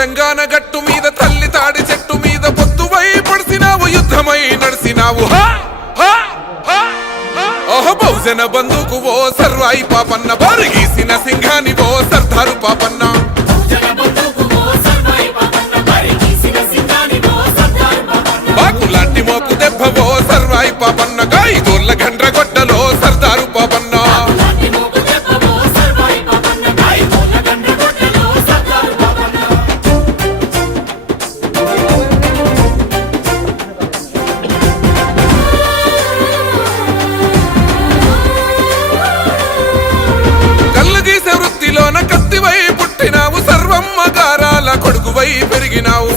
తెలంగాణ గట్టు మీద తల్లి తాడి చెట్టు మీద పొద్దువై పడిసినావు యుద్ధమై నడిసినావు ఓహో బహుజన బంధుకు ఓ సర్వాయి పాపన్న బారిగీసిన సింహాని ఓ సర్దారు పాపన్న బాకులాంటి మోకు దెబ్బ ఓ సర్వాయి పాపన్న గాయగోళ్ళ గండ్ర గొడ్డలో సర్దారు పాపన్న కత్తివై పుట్టినావు సర్వమ్మ గారాల కొడుకువై పెరిగినావు